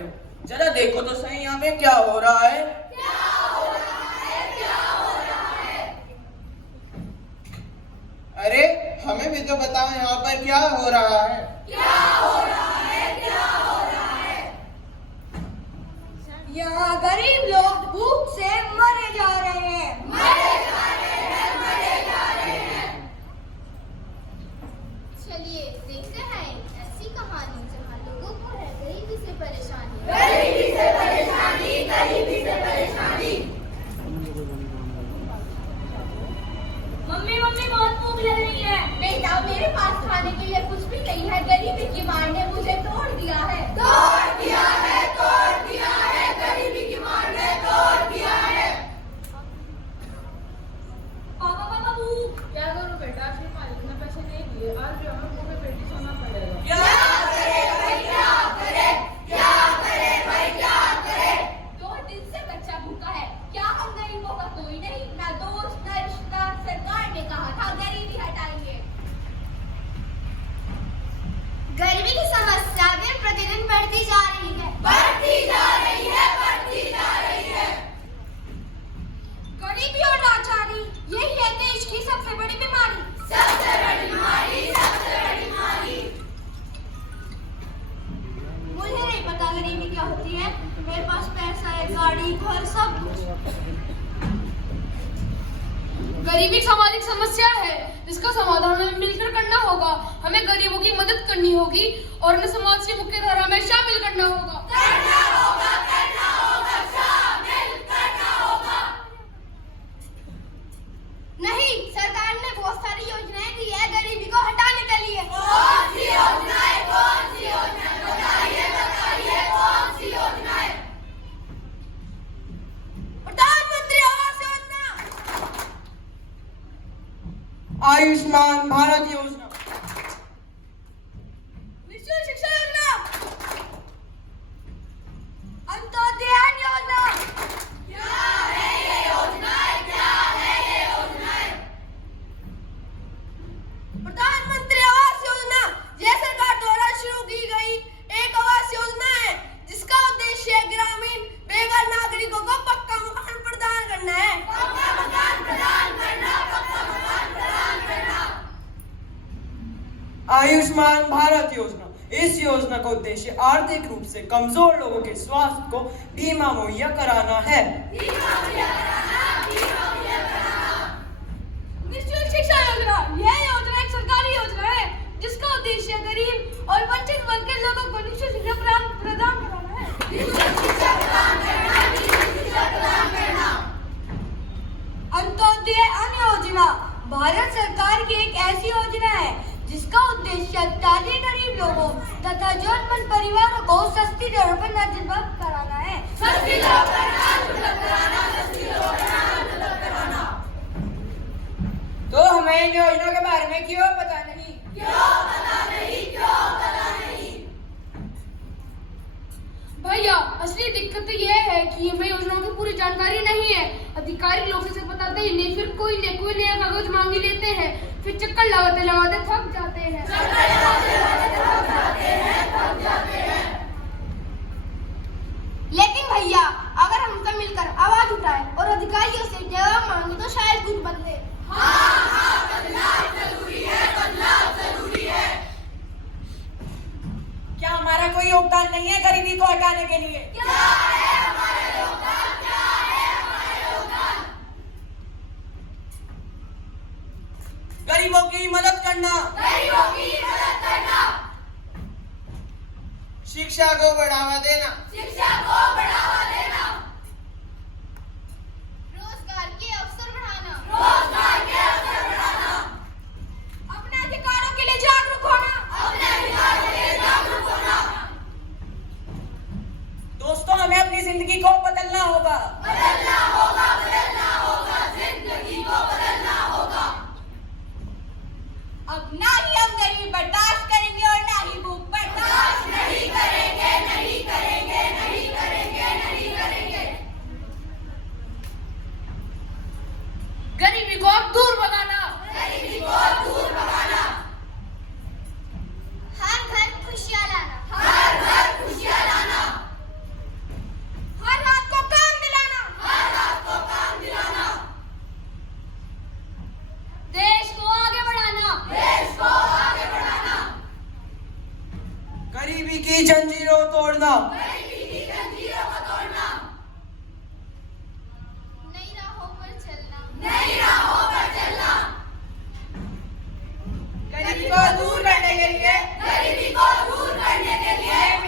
रहे हो? जरा देखो तो सही यहाँ पे क्या हो रहा है। अरे हमें भी तो बताओ यहाँ पर क्या हो रहा है। यहाँ गरीब लोग भूख से मरे जा रहे हैं। चलिए देखते हैं ऐसी कहानी जहाँ लोगों को है गरीबी से परेशानी। मम्मी बहुत भूख लग रही है। बेटा मेरे पास खाने के लिए कुछ भी नहीं है। गरीबी की मार ने मुझे तोड़ दिया है। गरीबी की मार ने तोड़ दिया है। पापा भूख। क्या करूं बेटा, आज मेरे मालिक ने पैसे नहीं दिए। आज जो हमें मुंह पे पेटी सोना पड़ेगा। क्या करे? 2 दिन से बच्चा भूखा है। क्या हम गरीबों का कोई नहीं? ना दोस्त ना रिश्ता। सरकार ने कहा था गरीबी हटाएंगे। गरीबी की समस्या दिन प्रतिदिन बढ़ती जा रही है। गरीबी और लाचारी यही है देश की सबसे बड़ी बीमारी। मुझे नहीं पता गरीबी क्या होती है। मेरे पास पैसा है, गाड़ी, घर, सब कुछ। गरीबी एक सामाजिक समस्या है जिसका समाधान हमें मिलकर करना होगा। हमें गरीबों की मदद करनी होगी और उन्हें समाज की मुख्य धारा में शामिल करना होगा। नहीं, सरकार ने बहुत सारी योजनाएं दी है गरीबी को हटाने के लिए। प्रधानमंत्री आवास योजना, आयुष्मान भारत योजना, निःशुल्क शिक्षा योजना, अंत्योदय योजना। प्रधानमंत्री आवास योजना यह सरकार द्वारा शुरू की गई एक आवास योजना है जिसका उद्देश्य ग्रामीण बेघर नागरिकों को पक्का मकान प्रदान करना है। आयुष्मान भारत योजना, इस योजना का उद्देश्य आर्थिक रूप से कमजोर लोगों के स्वास्थ्य को बीमा मुहैया कराना है। निःशुल्क शिक्षा योजना यह योजना एक सरकारी योजना है जिसका उद्देश्य गरीब और वंचित वर्ग के लोगों को निःशुल्क शिक्षा प्रदान कराना है। अंत्योदय अन्न योजना भारत सरकार की एक ऐसी योजना है जिसका उद्देश्य अत्यधिक गरीब लोगों तथा जरूरतमंद परिवारों को सस्ती दरों पर अनाज उपलब्ध कराना है। तो हमें इन योजना के बारे में क्यों पता नहीं? भैया असली दिक्कत तो यह है कि हमें योजनाओं की पूरी जानकारी नहीं है। अधिकारी लोग इसे बताते ही नहीं, फिर कोई नया कागज मांग ही लेते हैं, फिर चक्कर लगाते थक जाते हैं। लेकिन भैया अगर हम सब मिलकर आवाज उठाए और अधिकारियों से जवाब मांगे तो शायद कुछ बदले। क्या हमारा कोई योगदान नहीं है गरीबी को हटाने के लिए? गरीबों की मदद करना, शिक्षा को बढ़ावा देना, रोजगार के अवसर बढ़ाना, अपने अधिकारों के लिए जागरूक होना। दोस्तों हमें अपनी जिंदगी को बदलना होगा। अब ना ही हम गरीबी बर्दाश्त करेंगे और ना ही भूख बर्दाश्त नहीं करेंगे। गरीबी को अब दूर भगाना। हर घर खुशियाँ लाना। नई राहों पर चलना, गरीबी को दूर करने के लिए